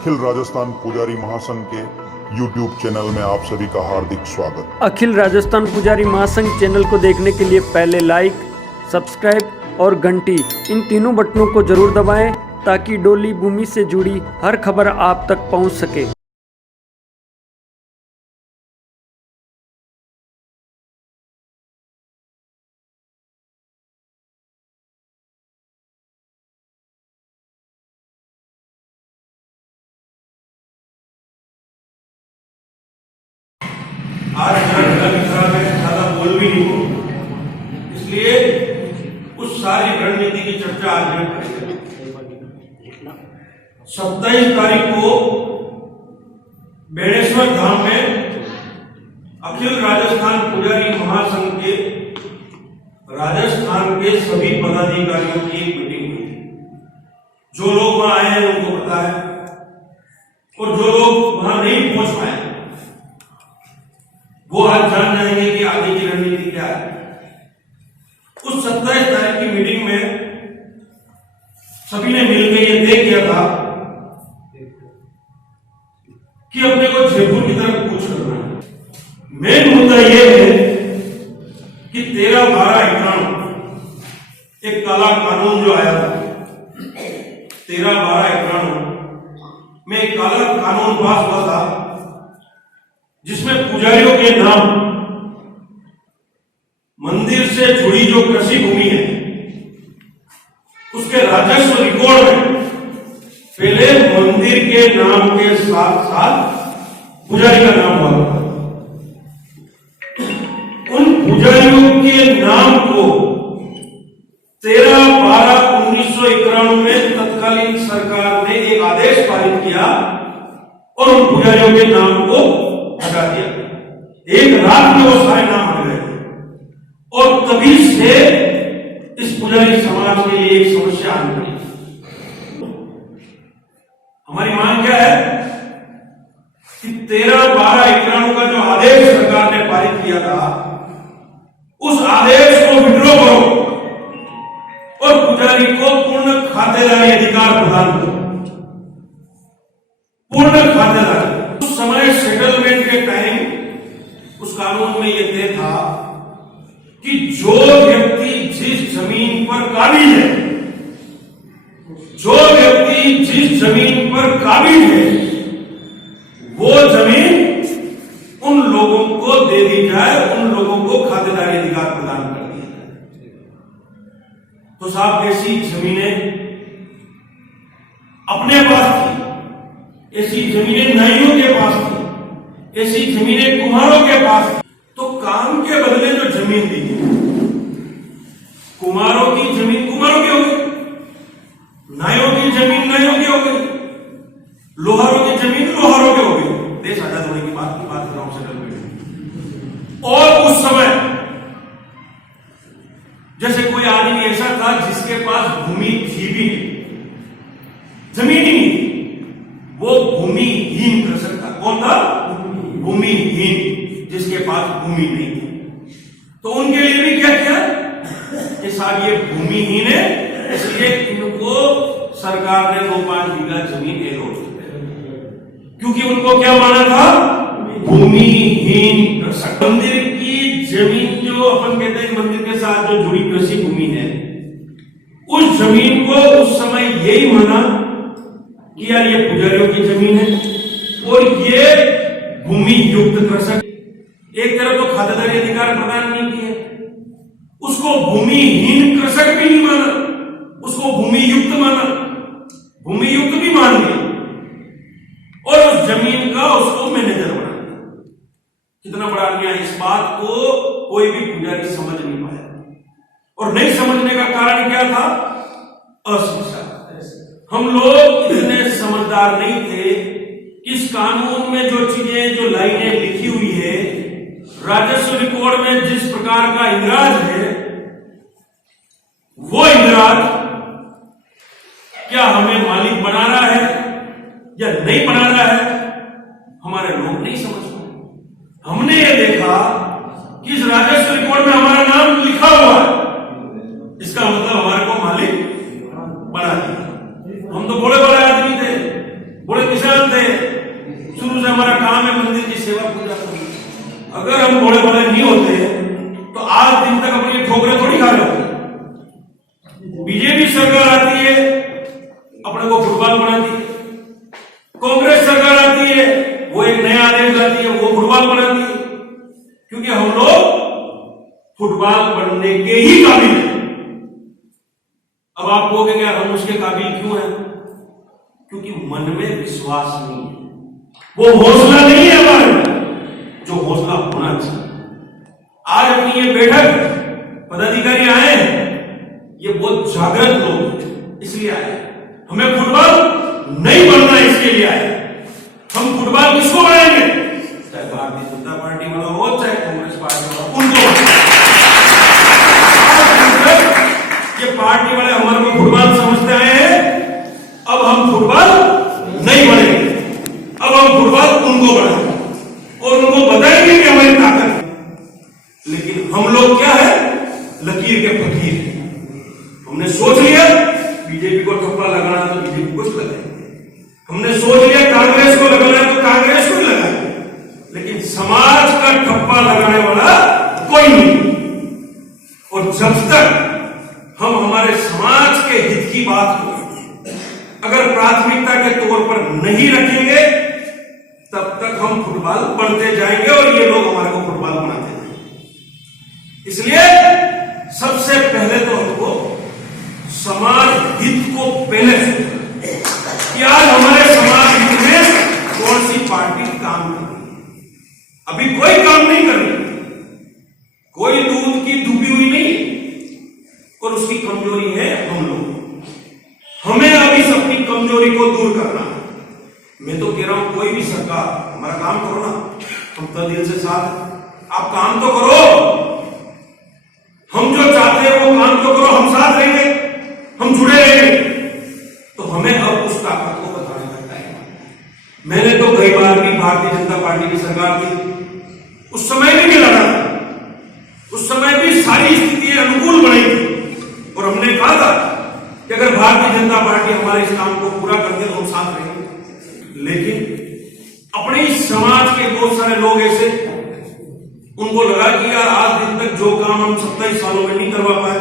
अखिल राजस्थान पुजारी महासंघ के YouTube चैनल में आप सभी का हार्दिक स्वागत। अखिल राजस्थान पुजारी महासंघ चैनल को देखने के लिए पहले लाइक, सब्सक्राइब और घंटी इन तीनों बटनों को जरूर दबाएं ताकि डोली भूमि से जुड़ी हर खबर आप तक पहुंच सके। आज ज्यादा बोल भी नहीं हो, इसलिए उस सारी रणनीति की चर्चा आज में करेंगे। 27 तारीख को बेणेश्वर धाम में अखिल राजस्थान पुजारी महासंघ के राजस्थान के सभी पदाधिकारियों की एक मीटिंग हुई। जो लोग वहां आए हैं उनको पता है, और जो लोग वहां नहीं पहुंच पाए वो आज जान जाएंगे कि आगे की रणनीति क्या है। उस 27 तारीख की मीटिंग में सभी ने मिलकर ये तय किया था कि अपने को जयपुर की तरफ कूच करना है। मेन मुद्दा यह है कि 13/12/91 एक काला कानून जो आया था, 13/12/91 में एक काला कानून पास हुआ था जिसमें पुजारियों के नाम मंदिर से जुड़ी जो कृषि भूमि है उसके राजस्व रिकॉर्ड में पहले मंदिर के नाम के साथ साथ पुजारी का नाम हुआ। उन पुजारियों के नाम को 13/12/1991 में तत्कालीन सरकार ने एक आदेश पारित किया और उन पुजारियों के नाम को हटा दिया। एक रात में वो सारे नाम हट गए और तभी से इस पुजारी समाज के लिए एक समस्या आने लगी। हमारी मांग क्या है कि 13/12/91 का जो आदेश सरकार ने पारित किया था उस आदेश को विड्रॉ करो और पुजारी को पूर्ण खातेदारी अधिकार प्रदान करो। पूर्ण खातेदारी। उस समय सेटलमेंट के टाइम उस कानून में यह तय था कि जो व्यक्ति जिस जमीन पर काबिज है, जो व्यक्ति जिस जमीन पर काबिज है वो जमीन उन लोगों को दे दी जाए, उन लोगों को खातेदारी अधिकार प्रदान कर दिया जाए। तो साहब ऐसी जमीनें अपने पास थी, ऐसी जमीनें नाइयों के पास थी, ऐसी जमीनें कुम्हारों के पास थी। तो काम के बदले जो जमीन दी कुम्हारों की जमीन कुम्हारों की हो गई, नाइयों की जमीन नाइयों की हो गई, लोहारों की जमीन लोहारों की हो गई। देश आजाद होने की बात कर रहा हूं सेटलमेंट। और उस समय जैसे कोई आदमी ऐसा था जिसके पास भूमि थी भी नहीं, जमीन ही नहीं, वो भूमिहीन कर सकता। कौन था? भूमिहीन, जिसके पास भूमि नहीं थी। तो उनके लिए भी क्या किया कि साहब ये भूमिहीन है, इसलिए इनको सरकार ने 2-5 बीघा जमीन एलोट कर दिया, क्योंकि उनको क्या माना था? भूमिहीन कर सकता। मंदिर की जमीन जो अपन कहते हैं मंदिर के साथ जो जुड़ी कृषि भूमि है, उस जमीन को उस समय यही माना कि यार ये पुजारियों की जमीन है और ये भूमि युक्त कृषक। एक तरफ तो खातेदारी अधिकार प्रदान नहीं किए, उसको भूमिहीन कृषक भी नहीं माना, उसको भूमि युक्त माना, भूमि युक्त भी मान लिया और उस जमीन का उसको मैनेजर बना दिया। कितना बड़ा अन्याय। इस बात को कोई भी पुजारी समझ नहीं पाया, और नहीं समझने का कारण क्या था? अशिक्षा। हम लोग इतने समझदार नहीं थे। इस कानून में जो चीजें, जो लाइनें लिखी हुई है, राजस्व रिकॉर्ड में जिस प्रकार का इंद्राज है, वो इंद्राज क्या हमें मालिक बना रहा है या नहीं बना रहा है, हमारे लोग नहीं समझ पाए। हमने ये देखा कि इस राजस्व रिकॉर्ड में हमारा नाम लिखा हुआ है, इसका मतलब हमारे को मालिक बना दिया। हम तो बड़े बड़े आदमी थे, बड़े किसान नहीं होते तो आज दिन तक अपनी ठोकरें थोड़ी खा रहे होते। बीजेपी सरकार आती है, अपने को फुटबॉल बनाती है। कांग्रेस सरकार आती है, वो एक नया आदेश लाती है, वो फुटबॉल बनाती है। क्योंकि हम लोग फुटबॉल बनने के ही काबिल हैं। अब आप कहोगे कि हम उसके काबिल क्यों हैं? क्योंकि मन में विश्वास नहीं है, वो हौसला नहीं है हमारे में, जो हौसला होना चाहिए। आज अपनी ये बैठक पदाधिकारी आए हैं, ये बहुत जागृत लोग इसलिए आए। हमें फुटबॉल नहीं बनना है, इसके लिए आए। हम फुटबॉल किसको बनाएंगे? चाहे भारतीय जनता पार्टी वाला हो, चाहे कांग्रेस पार्टी वाला, उनको। ये पार्टी वाले हमारे को फुटबॉल समझते आए हैं, अब हम फुटबॉल नहीं बनेंगे, अब हम फुटबॉल उनको बनाएंगे और उनको बताएंगे कि हमारी ताकत है। लेकिन हम लोग क्या है? लकीर के फकीर। हमने सोच लिया बीजेपी को ठप्पा लगाना तो बीजेपी को लगाएंगे, हमने सोच लिया कांग्रेस को लगाना है तो कांग्रेस को ही लगाएंगे, लेकिन समाज का ठप्पा लगाने वाला कोई नहीं। और जब तक हम हमारे समाज के हित की बात को अगर प्राथमिकता के तौर पर नहीं रखेंगे, तब तक हम फुटबॉल बढ़ते जाएंगे और ये लोग हमारे को फुटबॉल बनाते जाएंगे। इसलिए सबसे पहले तो हमको समाज हित को पहले सोचना कि आज हमारे समाज हित में कौन सी पार्टी काम कर रही है। अभी कोई काम नहीं कर रही, कोई दूध की डूबी हुई नहीं, और उसकी कमजोरी है हम लोग। हमें अभी अपनी कमजोरी को दूर करना है। मैं तो कह रहा हूं कोई भी सरकार हमारा काम करो ना, हम तो दिल से साथ हैं। आप काम तो करो, हम जो चाहते हैं वो काम तो करो, हम साथ रहेंगे, हम जुड़े रहेंगे। तो हमें अब उस ताकत को बताने का टाइम है। मैंने तो कई बार भी भारतीय जनता पार्टी की सरकार थी, उस समय भी लड़ा, उस समय भी सारी स्थितियां अनुकूल बनाई थी और हमने कहा था कि अगर भारतीय जनता पार्टी हमारे इस काम को पूरा करते तो हम साथ रहेंगे। लेकिन अपने इस समाज के बहुत सारे लोग ऐसे, उनको लगा कि यार आज दिन तक जो काम हम 27 सालों में नहीं करवा पाए,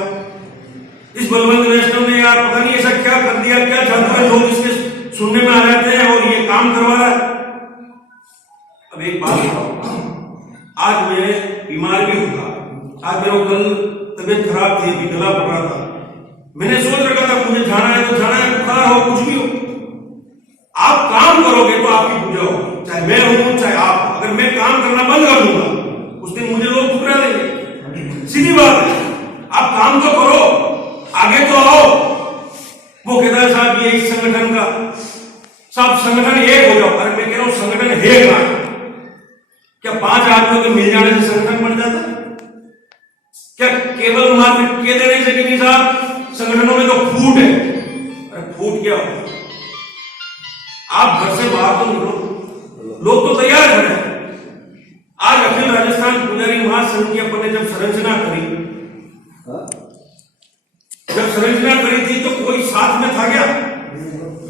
इस बलवंत नेशनल ने यार पता नहीं ऐसा क्या कर दिया, क्या चाहते हैं लोग इसके सुनने में आ जाते हैं और ये काम करवा रहा है। अब एक बात बताओ, आज मैं बीमार भी हुआ, आज मेरा कल तबीयत खराब थी, गला पड़ रहा था, मैंने सोच रखा था मुझे जाना है तो जाना है, बुखार हो कुछ भी हो। आप काम करोगे तो आपकी पूजा होगी, चाहे मैं हूं चाहे आप। अगर मैं काम करना बंद कर दूंगा उस दिन मुझे लोग ठुकरा देंगे, सीधी बात है। आप काम तो करो, आगे तो आओ। वो कहता है साहब ये इस संगठन का, साहब संगठन एक हो जाओ। अरे मैं कह रहा हूं संगठन है क्या 5 आदमियों के मिल जाने से संगठन बन जाता? क्या केवल मात्र कह देने से कि साहब संगठनों में तो फूट है? अरे फूट क्या हो? आप घर से बाहर तो निकलो, लोग तो तैयार खड़े हैं। आज अखिल राजस्थान पुजारी महासंघ की अपन ने जब संरचना करी, थी तो कोई साथ में था क्या?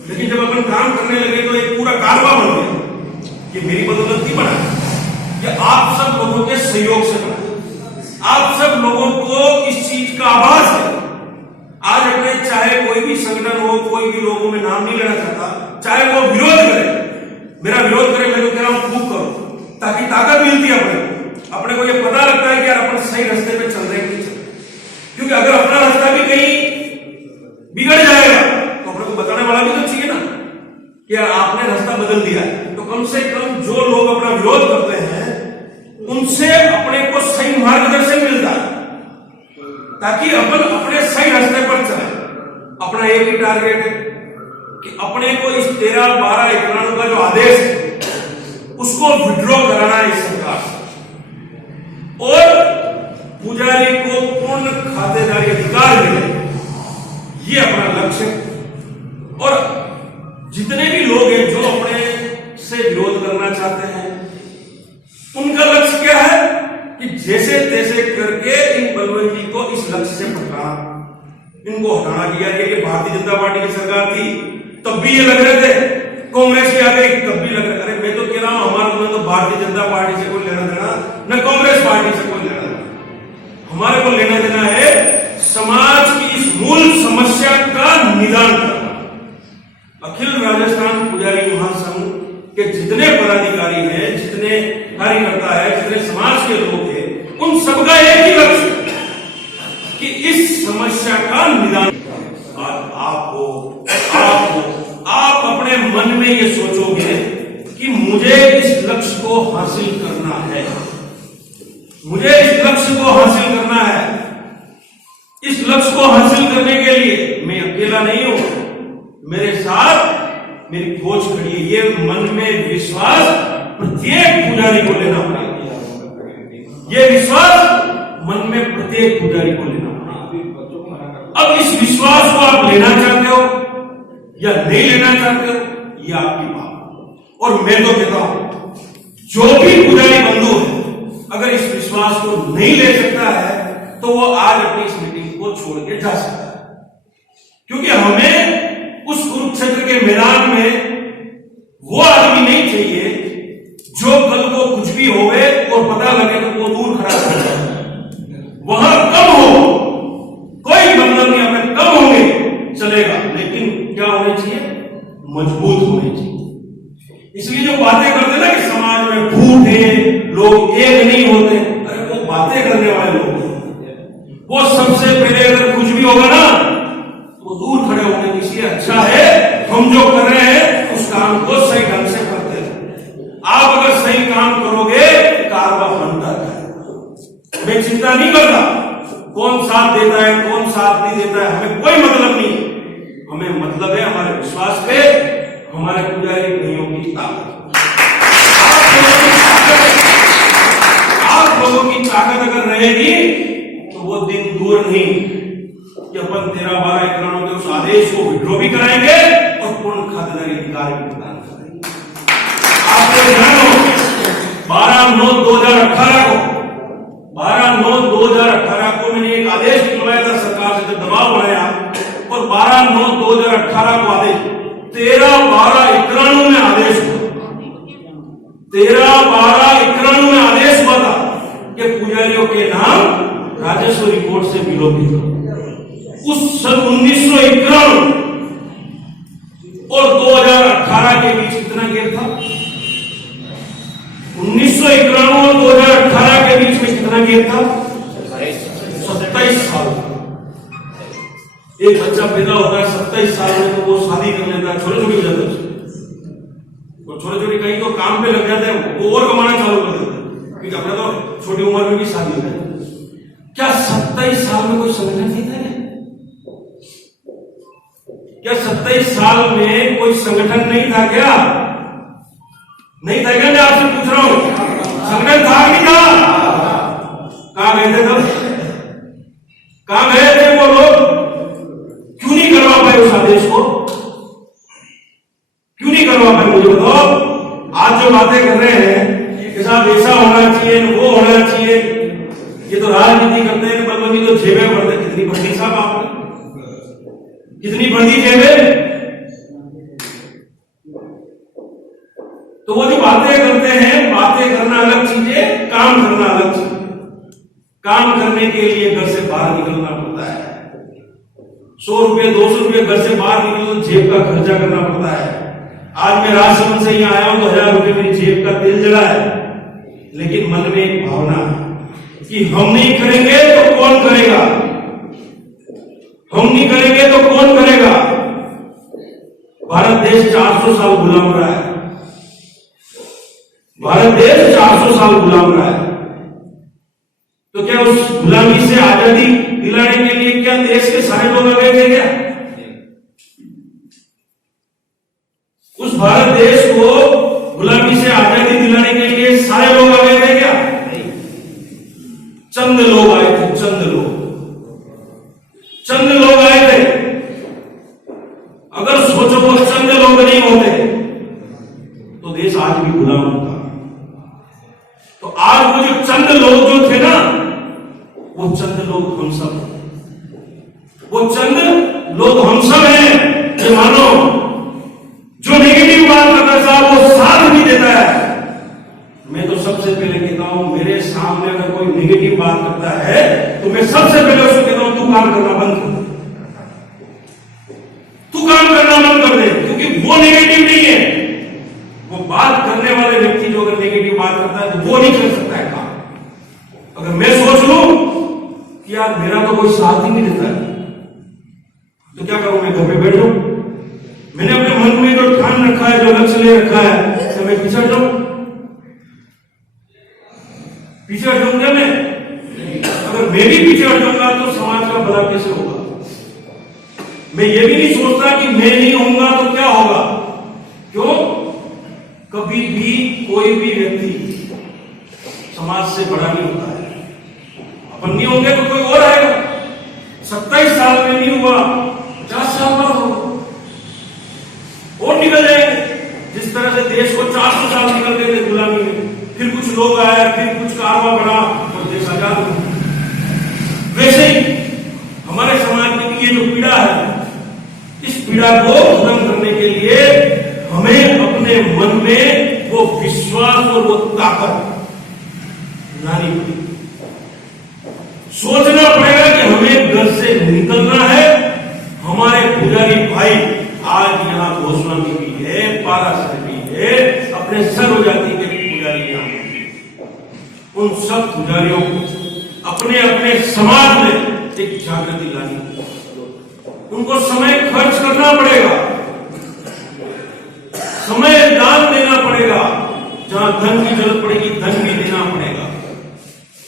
लेकिन जब अपन काम करने लगे तो एक पूरा कारवा बन गया। ये मेरी बदौलत नहीं बना, ये आप सब लोगों के सहयोग से बना। आप सब लोगों को इस चीज का आभास है। आज अपने चाहे कोई भी संगठन हो, कोई भी लोगों में नाम नहीं लेना चाहता, चाहे वो विरोध करे, मेरा विरोध करे, मैं तो कह रहा हूं खूब करो, ताकि ताकत मिलती है अपने को ये पता लगता है कि यार अपन सही रास्ते पे चल रहे हैं। क्योंकि अगर अपना रास्ता भी कहीं बिगड़ जाएगा तो अपने को बताने वाला भी तो चाहिए ना कि यार आपने रास्ता बदल दिया है। तो कम से कम जो लोग अपना विरोध करते हैं उनसे अपने को सही मार्गदर्शन मिलता है, ताकि अपन अपने सही रास्ते पर चले। अपना एक ही टारगेट है कि अपने को इस 13/12/91 का जो आदेश है उसको विड्रॉ कराना है इस सरकार से, और पुजारी को पूर्ण खातेदारी अधिकार मिले, ये अपना लक्ष्य है। और जितने भी लोग हैं जो अपने से विरोध करना चाहते हैं, उनका लक्ष्य क्या है कि जैसे तैसे करके इन बलवंत जी को इस लक्ष्य से भटकाना, इनको हटाना। किया कि भारतीय जनता पार्टी की सरकार थी तब भी ये लग रहे थे, कांग्रेस की आ गई तब भी लग रहे। अरे मैं तो कह रहा हूं हमारा तो भारतीय जनता पार्टी से कोई लेना देना, न कांग्रेस पार्टी से कोई समस्या का निदान। और आप अपने मन में ये सोचोगे कि मुझे इस लक्ष्य को हासिल करना है, मुझे इस लक्ष्य को हासिल करना है। इस लक्ष्य को हासिल करने के लिए मैं अकेला नहीं हूं, मेरे साथ मेरी कोच खड़ी है। ये मन में विश्वास प्रत्येक पुजारी को लेना पड़ेगा, ये विश्वास मन में प्रत्येक पुजारी को लेना पड़ेगा। अब इस विश्वास को आप लेना चाहते हो या नहीं लेना चाहते हो, ये आपकी बात। और मैं तो कहता हूं जो भी पुजारी बंधु है अगर इस विश्वास को नहीं ले सकता है तो वो आज अपनी इस मीटिंग को छोड़ के जा सकता है, क्योंकि हमें उस कुरुक्षेत्र के मैदान में वो आदमी नहीं चाहिए जो कल को कुछ भी होवे और पता लगे तो वो दूर खड़ा कर जाए। वहां कम हो कोई मतलब नहीं, हमें कम होंगे चलेगा, लेकिन क्या होने चाहिए, मजबूत होने चाहिए। इसलिए जो बातें करते ना कि समाज में फूट है, लोग एक नहीं होते, अरे वो बातें करने वाले लोग हैं। वो सबसे पहले अगर कुछ भी होगा ना तो दूर खड़े होने की, इसलिए अच्छा है हम जो कर रहे हैं उस काम को सही ढंग से करते हैं। आप अगर सही काम करोगे कारवा बनता है। मैं चिंता नहीं करता कौन साथ देता है कौन साथ नहीं देता है, हमें कोई मतलब नहीं। हमें मतलब है हमारे विश्वास पे, हमारे पुजारी भाइयों की ताकत। आप लोगों की ताकत अगर रहेगी तो वो दिन दूर नहीं कि अपन 13-12 एकड़ों के उस आदेश को विड्रॉ भी कराएंगे और पूर्ण खातेदारी अधिकार भी प्रदान करेंगे। आपको ध्यान हो 12/9/2018 को मैंने एक आदेश निकलवाया था सरकार से, जब दबाव बनाया, और 12/9/2018 को आदेश 13-12/91 में आदेश हुआ, 13-12/91 में आदेश हुआ था कि पुजारियों के नाम राजस्व रिपोर्ट से विलोपित हो। उस सन 1991 और 2018 के बीच कितना गैप था? 1991 और 2018 के बीच में कितना गैप था? 27 साल। एक बच्चा पैदा होता है 27 साल में तो वो शादी कर लेता है, छोटे छोटे हो जाते हैं, और छोटे छोटे कहीं तो काम पे लग जाते हैं, वो और कमाना चालू कर देते हैं, क्योंकि अपने तो छोटी उम्र में भी शादी हो जाती है। क्या 27 साल में कोई संगठन नहीं था? क्या 27 साल में कोई संगठन नहीं था? क्या नहीं था? क्या मैं आपसे पूछ रहा हूं, संगठन था कि नहीं था? कहां गए थे तब? कहां गए थे वो लोग? क्यों नहीं करवा पाए उस आदेश को? क्यों नहीं करवा पाए? मुझे बताओ। आज जो बातें कर रहे हैं कि साहब ऐसा होना चाहिए, वो होना चाहिए, ये तो राजनीति करते हैं, बलबली तो जेबें भरते। कितनी भरती साहब आपने, कितनी भरती जेबें? तो वो जो बातें करते हैं, बातें करना अलग चीज है, काम करना अलग चीज। काम करने के लिए घर से बाहर निकलना पड़ता है, 100 रुपये 200 रुपये घर से बाहर निकलो तो जेब का खर्चा करना पड़ता है। आज मैं राजसमंद से यहाँ आया हूं तो 1000 रुपये मेरी जेब का तेल जला है, लेकिन मन में एक भावना है कि हम नहीं करेंगे तो कौन करेगा, हम नहीं करेंगे तो कौन करेगा। भारत देश 400 साल गुलाम रहा है, भारत देश 400 साल गुलाम रहा है। तो क्या उस गुलामी से आजादी दिलाने के लिए क्या देश के सारे लोग आ गए थे? क्या उस भारत देश को गुलामी से आजादी दिलाने के लिए सारे लोग आ गए थे? क्या चंद लोग आए थे, चंद लोग आए थे। अगर सोचो वो चंद लोग नहीं होते तो देश आज भी गुलाम होता। तो आज वो जो चंद लोग जो थे ना, वो चंद लोग हम सब, वो चंद लोग हम सब हैं। ये मानो जो नेगेटिव बात करता है साहब वो साथ भी देता है। मैं तो सबसे पहले कहता हूं, मेरे सामने अगर कोई नेगेटिव बात करता है तो मैं सबसे पहले उसको कहता हूं तू काम करना बंद कर, तू काम करना बंद कर दे, क्योंकि वो नेगेटिव नहीं है। वो बात करने वाले व्यक्ति जो अगर नेगेटिव बात करता है तो वो नहीं कर सकता है काम। अगर मैं सोच लूं कि यार मेरा तो कोई साथ ही नहीं देता है, क्या करूं, मैं घर पे बैठ जाऊं? मैंने अपने मन में जो ठान रखा है, जो लक्ष्य ले रखा है, तो मैं पीछे जाऊं? पीछे हट जाऊंगा मैं? अगर मैं भी पीछे हट जाऊंगा तो समाज का भला कैसे होगा? मैं ये भी नहीं सोचता कि मैं नहीं होऊंगा तो क्या होगा। क्यों? कभी भी कोई भी व्यक्ति समाज से बड़ा नहीं होता है। अपन नहीं होंगे तो कोई और आएगा। 27 साल में नहीं हुआ, 50 साल बाद होगा और निकल जाएंगे। जिस तरह से देश को 400 साल निकल गए थे गुलामी में, फिर कुछ लोग आए, फिर कुछ कारवा बढ़ा और देश आजाद हुआ। वैसे ही हमारे समाज में ये जो पीड़ा है, इस पीड़ा को खत्म करने के लिए हमें अपने मन में वो विश्वास और वो ताकत लानी पड़ेगी। सोचना पड़ेगा कि हमें घर से निकलना है। हमारे पुजारी भाई आज यहां गोस्वामी भी है, पाराशर भी है, अपने सर्व जाति के पुजारी यहां, उन सब पुजारियों को अपने अपने समाज में एक जागृति लानी है। उनको समय खर्च करना पड़ेगा, समय दान देना पड़ेगा। जहां धन की जरूरत पड़ेगी धन भी देना पड़ेगा।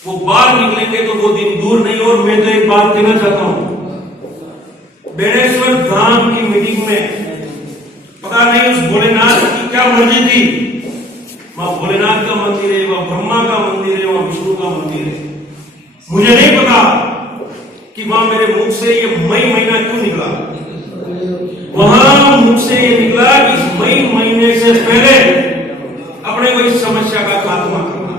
वो बाहर निकलेंगे तो वो दिन दूर नहीं। और मैं तो एक बात कहना चाहता हूं, बेणेश्वर धाम की मीटिंग में पता नहीं उस भोलेनाथ की क्या मर्जी थी। वहां भोलेनाथ का मंदिर है, वहां ब्रह्मा का मंदिर है, वहां विष्णु का मंदिर है। मुझे नहीं पता कि वहां मेरे मुख से ये मई महीना क्यों निकला। वहां मुख से ये निकला कि इस मई महीने से पहले अपने को इस समस्या का खात्मा करना।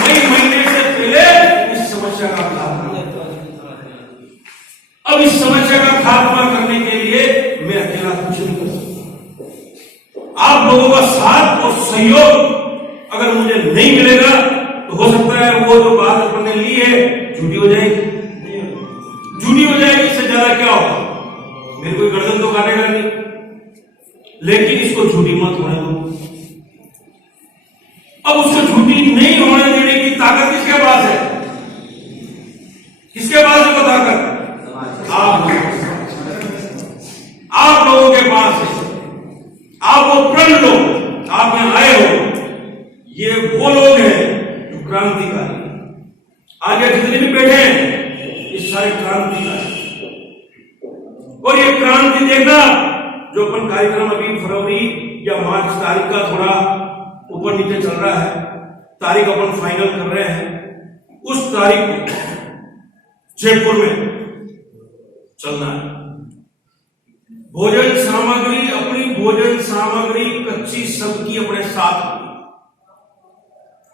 मई महीने से पहले इस समस्या का खात्मा। अब इस समस्या का खात्मा करने के लिए मैं अकेला कुछ नहीं कर सकता। आप लोगों का साथ और सहयोग अगर मुझे नहीं मिलेगा तो हो सकता है वो जो बात अपन ने ली है झूठी हो जाएगी। झूठी हो जाएगी, इससे ज्यादा क्या होगा? मेरे कोई गर्दन तो काटेगा नहीं, लेकिन इसको झूठी मत होने दो। अब उसको झूठी नहीं होने देने की ताकत किसके पास है? किसके पास है वो ताकत? आप लोगों के पास है। आप वो प्रण लो, आप यहां आए हो। ये वो लोग हैं जो क्रांतिकारी। आगे जितने भी बैठे हैं ये सारे क्रांतिकारी। और ये क्रांति देखना जो अपन कार्यक्रम अभी फरवरी या मार्च तारीख का थोड़ा ऊपर नीचे चल रहा है, तारीख अपन फाइनल कर रहे हैं, उस तारीख को जयपुर में चलना है। भोजन सामग्री, अपनी भोजन सामग्री कच्ची सबकी अपने साथ,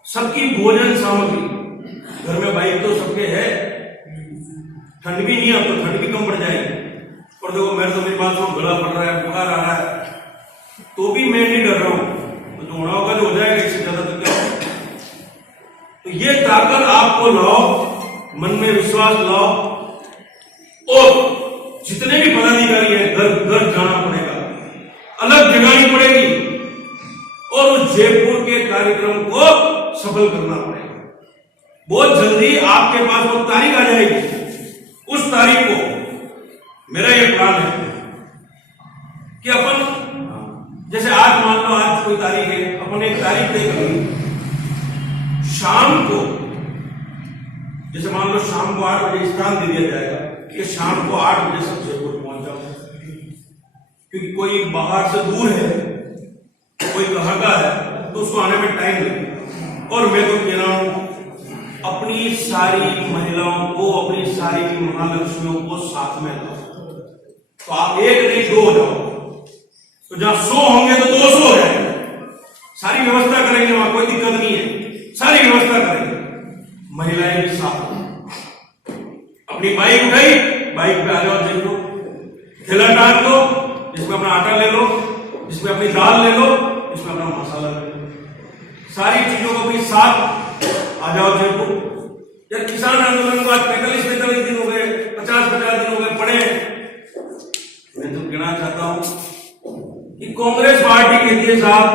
सबकी भोजन सामग्री। घर में बाइक तो सबके है, ठंड भी नहीं है, अब तो ठंड भी कम पड़ जाएगी। और देखो मेरे तो मेरी बात गला पड़ रहा है, बुखार आ रहा है, तो भी मैं नहीं डर रहा हूं। तो जो होना होगा जो हो जाएगा, इससे ज्यादा तो क्या होगा। तो ये ताकत आपको लाओ, मन में विश्वास लाओ। और जितने भी पदाधिकारी है घर घर जाना पड़ेगा, अलग जगानी पड़ेगी और उस जयपुर के कार्यक्रम को सफल करना पड़ेगा। बहुत जल्दी आपके पास वो तारीख आ जाएगी। उस तारीख को मेरा ये प्लान है कि अपन, जैसे आज मान लो आज कोई तारीख है, अपन एक तारीख तय कर ली शाम को, जैसे मान लो शाम को 8 बजे स्थान दे दिया जाएगा कि शाम को 8 बजे सब जयपुर पहुंच जाओ। क्योंकि कोई बाहर से दूर है, कोई कहां का है, तो उसको आने में टाइम लगेगा। और मैं तो कह रहा हूं अपनी सारी महिलाओं को, अपनी सारी महालक्ष्मियों को साथ में लाओ। तो आप एक नहीं 2 हो जाओ। तो जहां 100 होंगे तो 200 हो जाएंगे। सारी व्यवस्था करेंगे, वहां कोई दिक्कत नहीं है, सारी व्यवस्था करेंगे। महिलाएं भी साथ, अपनी बाइक उठाई, बाइक पे आ जाओ जयपुर, ठेला टांग लो, इसमें अपना आटा ले लो, इसमें अपनी दाल ले लो, इसमें अपना मसाला ले लो, सारी चीजों को अपने साथ आ जाओ जयपुर। यार किसान आंदोलन को आज 45 दिन हो गए, 50 दिन हो गए पड़े। मैं तो कहना चाहता हूं कि कांग्रेस पार्टी कहती है साहब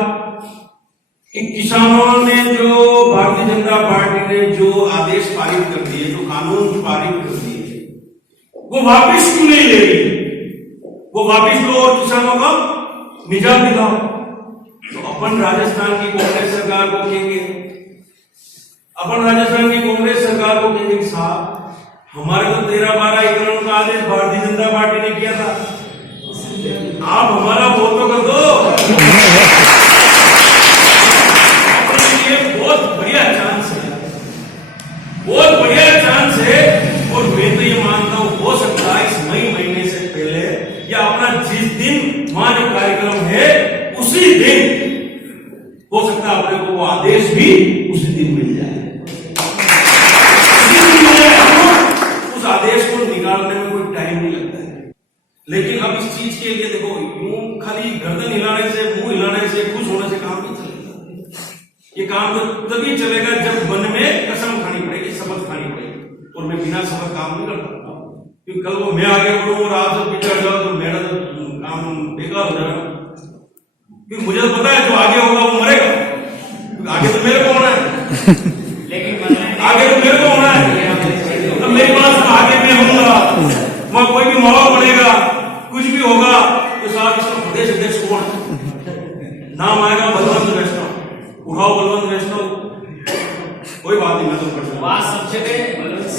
कि किसानों ने जो, भारतीय जनता पार्टी ने जो आदेश पारित कर दिए, जो कानून पारित कर वो वापिस क्यों नहीं ले रही? वो वापिस लो और किसानों का निजात दिलाओ। तो अपन राजस्थान की कांग्रेस सरकार को कहेंगे, अपन राजस्थान की कांग्रेस सरकार को कहेंगे कि साहब हमारे तो 13-12 एकड़ों का आदेश भारतीय जनता पार्टी ने किया था, आप हमारा वोट तो कर दो। ये बहुत बढ़िया चांस है, बहुत बढ़िया चांस है। और मैं तो ये मानता हूं हो सकता है इस मई महीने से पहले या अपना जिस दिन वहां जो कार्यक्रम है उसी दिन हो सकता है अपने को वो आदेश भी उसी दिन मिल जाए। उस आदेश को निकालने में कोई टाइम नहीं लगता है। लेकिन अब इस चीज के लिए देखो, यूं खाली गर्दन हिलाने से, मुंह हिलाने से, खुश होने से काम नहीं चलेगा। ये काम तो तभी चलेगा जब मन में कसम खानी पड़ेगी, शपथ खानी पड़ेगी। और मैं बिना शपथ काम नहीं कर सकता, क्योंकि कल वो मैं आगे बढ़ूं और आप सब पीछे जाओ तो मेरा काम बेकार हो जाएगा। क्योंकि मुझे तो पता है जो आगे होगा वो मरेगा, आगे तो मेरे को होना है। लेकिन आगे तो मेरे को होना है। तो मेरे पास आगे मैं होऊंगा, वहां कोई भी माहौल बनेगा, कुछ भी होगा तो साहब इसका प्रदेश अध्यक्ष कौन है? नाम आएगा बलवंत वैष्णव। उठाओ बलवंत वैष्णव, कोई बात नहीं, मैं तो कर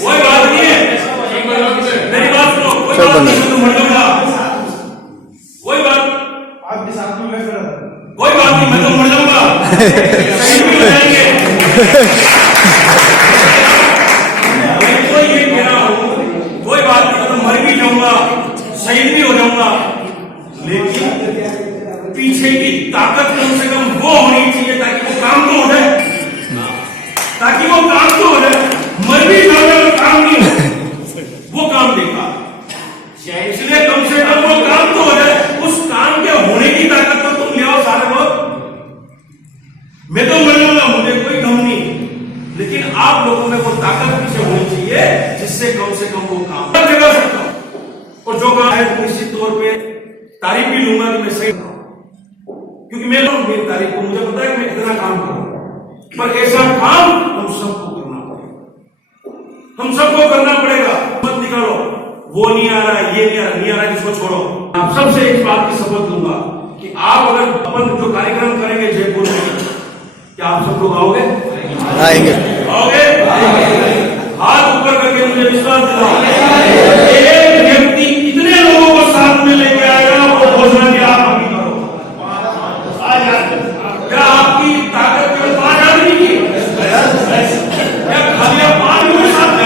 कोई बात नहीं है, मेरी बात सुनो, कोई बात नहीं, मैं तो मर जाऊंगा, कोई बात आप भी साथ में, कोई बात नहीं, मैं तो मर जाऊंगा, शहीद भी हो जाएंगे। ये कह रहा हूं, कोई बात नहीं, मैं तो मर भी जाऊंगा, शहीद भी हो जाऊंगा, लेकिन पीछे की ताकत कम से कम वो होनी चाहिए ताकि वो काम तो हो जाए, ताकि वो काम तो हो जाए। मर भी जाऊंगा और काम नहीं हो, वो काम देखा, इसलिए कम से कम वो काम तो हो जाए। उस काम के होने की ताकत तो तुम ले आओ सारे लोग। मैं तो मर जाऊंगा, मुझे कोई गम नहीं, लेकिन आप लोगों में वो ताकत पीछे होनी चाहिए जिससे कम से कम वो काम जगा सकता हूं। और जो काम है निश्चित तौर पे तारीफ भी लूंगा कि मैं सही, क्योंकि मैं लोग मेरी तारीफ को, मुझे पता है कि मैं कितना काम करूं, पर ऐसा काम हम सबको करना पड़ेगा, हम सबको करना पड़ेगा। मत निकालो वो नहीं आ रहा है, ये नहीं आ रहा है, इसको छोड़ो। आप सबसे एक बात की शपथ लूंगा कि आप अगर अपन जो कार्यक्रम करेंगे जयपुर में, क्या आप सब लोग आओगे? आएंगे। आओगे? हाथ ऊपर करके मुझे विश्वास दिलाओ। एक व्यक्ति इतने लोगों को साथ में लेके आएगा, वो घोषणा की आप अभी करो। क्या आपकी ताकत केवल 5 आदमी की? क्या खाली आप 5 लोगों के साथ में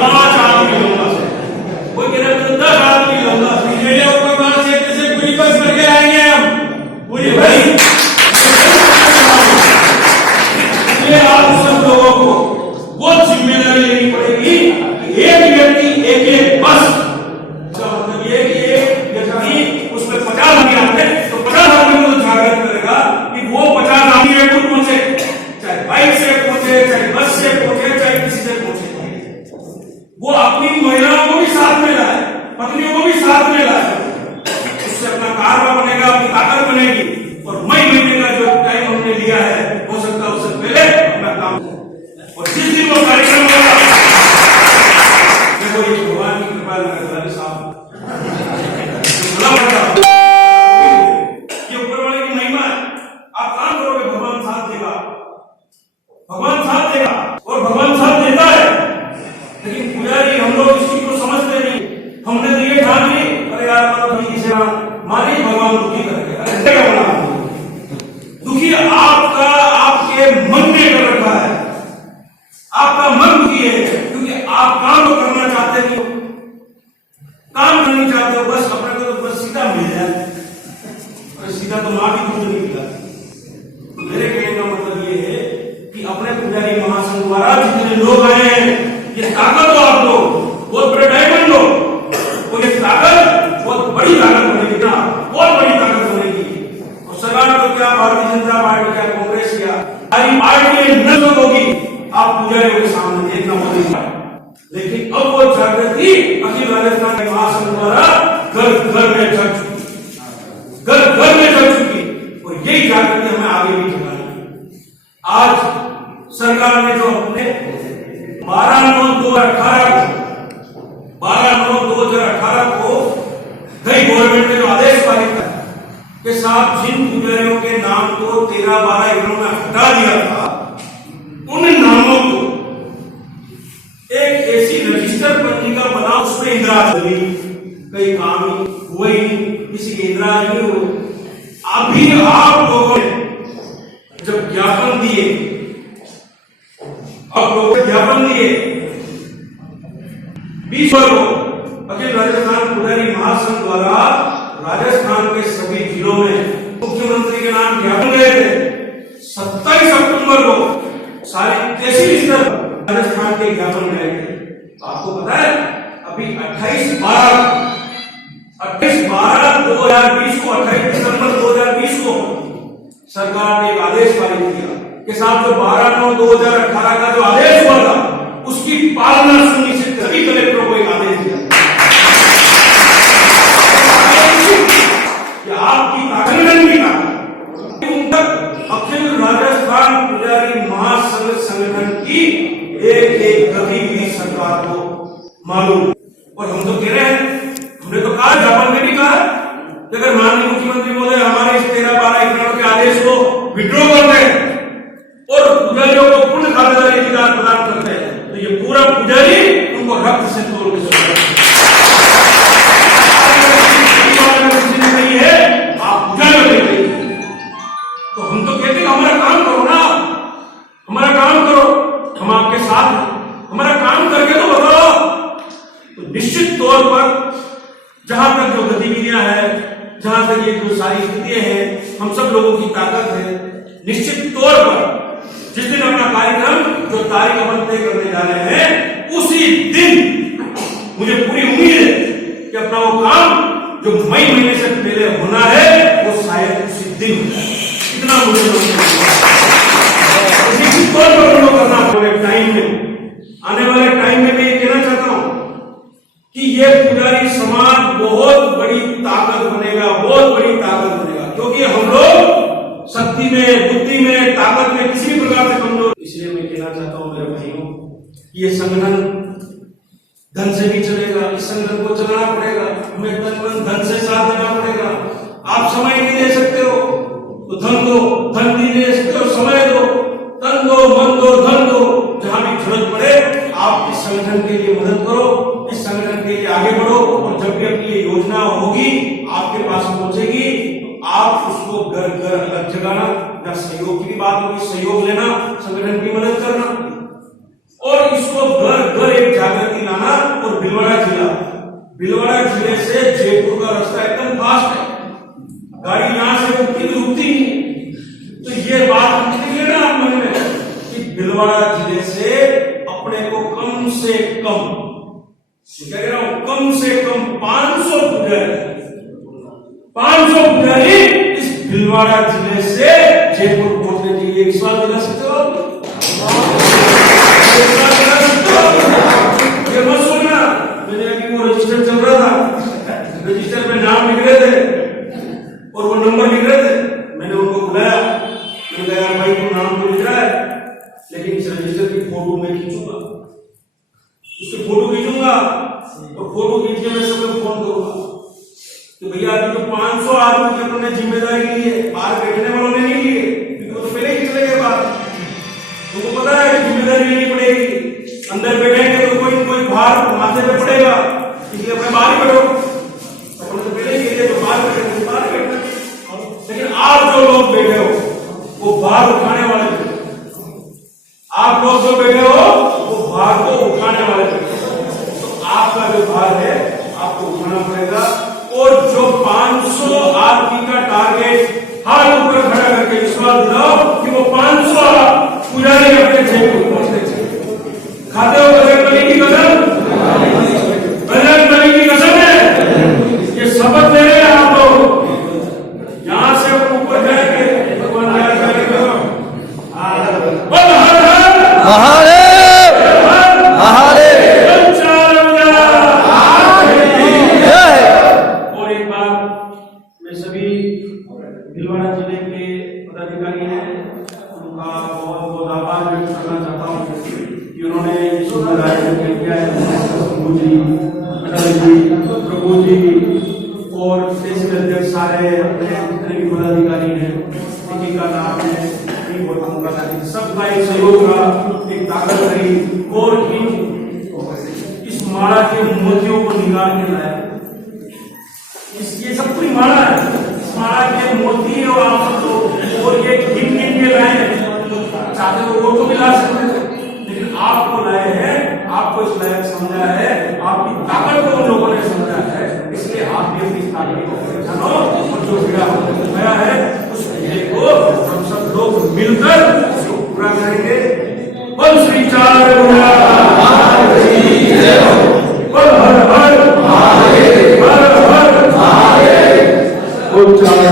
5 आदमी लूंगा, कोई कह रहा है 10 आदमी लूंगा, कोई बात से पूरी बस करके आएंगे हम पूरी भाई। आप सब लोगों को वो जिम्मेदारी लेनी पड़ेगी कि एक व्यक्ति एक बस, मतलब ये व्यक्ति उसमें 50 आदमी आते हैं तो 50 आदमी को जागृत करेगा कि वो 50 आदमी जयपुर पहुंचे, चाहे बाइक से पहुंचे, चाहे बस से पहुंचे, चाहे किसी से पहुंचे। वो अपनी महिलाओं को भी साथ में लाए, पत्नियों को भी साथ में लाए, उससे अपना कारवा बनेगा, अपनी ताकत बनेगी। और मई महीने का जो टाइम हमने लिया है, हो सकता है उससे पहले अपना काम, और जिस दिन वो कार्यक्रम होगा, देखो ये भगवान की कृपा है साहब, ये ऊपर वाले की महिमा है। आप काम करोगे, भगवान साथ देगा, भगवान साथ देगा, और भगवान साथ देता है। लेकिन पुजारी हम लोग इस चीज को समझते नहीं, हमने तो ये ठान ली, अरे यार मानी भगवान दुखी करेगा, दुखी आपका आपके मन ने कर रखा है, आपका मन दुखी है, क्योंकि आप काम तो करना चाहते नहीं, काम करना चाहते हो, बस अपने को तो बस सीधा मिल जाए, और सीधा तो मां भी खुद नहीं मिला। तो मेरे कहने का मतलब ये है कि अपने पुजारी महासंघ द्वारा जितने लोग आए हैं, ये ताकत हो आप लोग, बहुत बड़े डायमंड हो, और ये ताकत बहुत बड़ी ताकत बनेगी ना, बहुत बड़ी ताकत बनेगी। और सरकार को क्या, भारतीय जनता पार्टी क्या, कांग्रेस क्या, सारी पार्टी नजर होगी आप पुजारियों के सामने देखना पड़ेगा। लेकिन अब वो जागृति अखिल राजस्थान के महासंघ द्वारा घर घर में जग चुकी, घर घर में जग चुकी, और यही जागृति हमें आगे भी जगानी है। आज सरकार ने जो अपने 12/9/2018 को गई गवर्नमेंट ने जो आदेश पारित किया कि साहब जिन पुजारियों के नाम को 13-12 इन्होंने हटा दिया था, उन नामों को एक ऐसी रजिस्टर पत्रिका बना, उसमें इंद्राज हुई, कई काम हुए ही नहीं, किसी के इंद्राज नहीं हुए। अभी आप लोगों ने जब ज्ञापन दिए, आप लोगों ने ज्ञापन दिए 20 को अखिल राजस्थान पुजारी महासंघ द्वारा राजस्थान के सभी जिलों में मुख्यमंत्री के नाम ज्ञापन गए थे। 27 अक्टूबर को सारे तहसील स्तर पर राजस्थान के ज्ञापन गए थे। तो आपको पता है अभी 28/12/2020 को 28 दिसंबर 2020 को सरकार ने एक आदेश पारित किया कि साहब जो 12/9/2018 का जो आदेश हुआ था, उसकी पालना सुनिश्चित कर सभी कलेक्टरों को एक आदेश दिया कि आपकी ताकत की ताकत अखिल राजस्थान पुजारी महासंघ संगठन की एक गतिविधि सरकार को मालूम। और हम तो कह रहे हैं, हमने तो कहा, ज्ञापन में भी कहा कि अगर माननीय मुख्यमंत्री महोदय हमारे इस 13-12 के आदेश को विड्रॉ करते हैं और पुजारियों को पूर्ण खातेदारी अधिकार प्रदान करते हैं, तो ये पूरा पुजारी उनको रक्त से तोड़ के नहीं है, आप पुजारी नहीं। तो हम तो कहते हैं हमारा काम करो ना, हमारा काम करो, हम आपके साथ हैं, हमारा काम करके तो बताओ। तो निश्चित तौर पर जहां तक जो गतिविधियां हैं, जहां तक ये जो सारी स्थितियां हैं, हम सब लोगों की ताकत है। निश्चित तौर पर जिस दिन अपना कार्यक्रम जो तारीख अपन तय करने जा रहे हैं, उसी दिन मुझे पूरी उम्मीद है कि अपना वो काम जो मई महीने से पहले होना है, वो शायद उसी दिन हो जाए। इतना मुझे निश्चित तौर पर फॉलो करना पड़ेगा। टाइम में, आने वाले टाइम में मैं ये कहना चाहता हूं कि ये पुजारी समाज बहुत बड़ी ताकत बनेगा, बहुत बड़ी ताकत बनेगा, क्योंकि हम लोग शक्ति में, बुद्धि में, ताकत में किसी भी प्रकार से कमजोर। इसलिए मैं कहना चाहता हूं मेरे भाइयों, ये संगठन धन से भी चलेगा, इस संगठन को चलाना पड़ेगा, हमें तन मन धन से साथ देना पड़ेगा। आप समय नहीं दे सकते हो तो धन दो, धन नहीं दे सकते हो समय दो, तन दो, मन दो, धन दो। जहां भी जरूरत पड़े आप इस संगठन के लिए मदद करो, इस संगठन के लिए आगे बढ़ो, और जब भी अपनी ये योजना होगी आपके पास पहुंचेगी, आप उसको घर घर अलग जगाना, या सहयोग की भी बात होगी, सहयोग लेना, संगठन की मदद करना, और इसको घर घर एक जागृति लाना। और भीलवाड़ा जिले से जयपुर का रास्ता एकदम फास्ट है, गाड़ी यहां से रुकती नहीं। तो ये बात निकली ना आप मन में कि भीलवाड़ा जिले से अपने को कम से कम, कह रहा हूं, कम से कम 500 पुजारी इस भीलवाड़ा जिले से जयपुर पहुंचने के लिए विश्वास दिला सकते हो? ये मत सोचना, मैंने अभी वो रजिस्टर चल रहा था, रजिस्टर में नाम लिख रहे थे और वो नंबर लिख रहे थे। मैंने उनको बुलाया, मैंने कहा यार भाई तुम नाम तो लिख रहा है, लेकिन इस रजिस्टर की फोटो मैं खींचूंगा, उसकी फोटो खींचूंगा और फोटो खींच के मैं सबको फोन करूंगा कि भैया अभी तो 500 आदमी की अपने जिम्मेदारी ली है, बाहर बैठने वालों ने नहीं लिए, क्योंकि वो तो पहले ही चले गए बाहर। तुमको पता है जिम्मेदारी लेनी पड़ेगी, अंदर बैठेंगे तो कोई कोई बाहर माथे पे पड़ेगा, इसलिए अपने बाहर बैठो। अपने तो पहले ही गए तो बाहर बैठे, बाहर बैठना। लेकिन आप जो लोग बैठे हो वो बाहर उठाने वाले बैठे, आप लोग जो बैठे हो वो बाहर को उठाने वाले बैठे। तो आपका जो भार है आपको उठाना पड़ेगा, और जो 500 आदमी का टारगेट हाथ ऊपर खड़ा करके विश्वास दिलाओ कि वो 500 पुजारी अपने जयपुर पहुंचने चाहिए। खाते हो बजरंग बली की कसम? बजरंग बली की कसम है, ये शपथ ले रहे हैं आप लोग। यहां से ऊपर जाएंगे, भगवान दया करेगा। और एक बात मैं सभी भीलवाड़ा जिले के का नाम है नहीं बोलूंगा, लेकिन सबका एक सहयोग रहा, एक ताकत रही और इस माला के मोतियों को निकाल के लाया। ये सब पूरी माला है, इस माला के मोती और आप तो और ये गिन गिन के लाए, चाहते तो वो तो भी ला सकते थे, लेकिन आपको लाए हैं, आपको इस लायक समझा है, आपकी ताकत को उन लोगों ने समझा है, इसलिए आप भी इस ताकत को पहचानो और जो भिड़ा गया है उस भिड़े को हम सब लोग मिलकर उसको पूरा करेंगे। बोल श्री चार हर हर महादेव, हर हर महादेव, बोल चार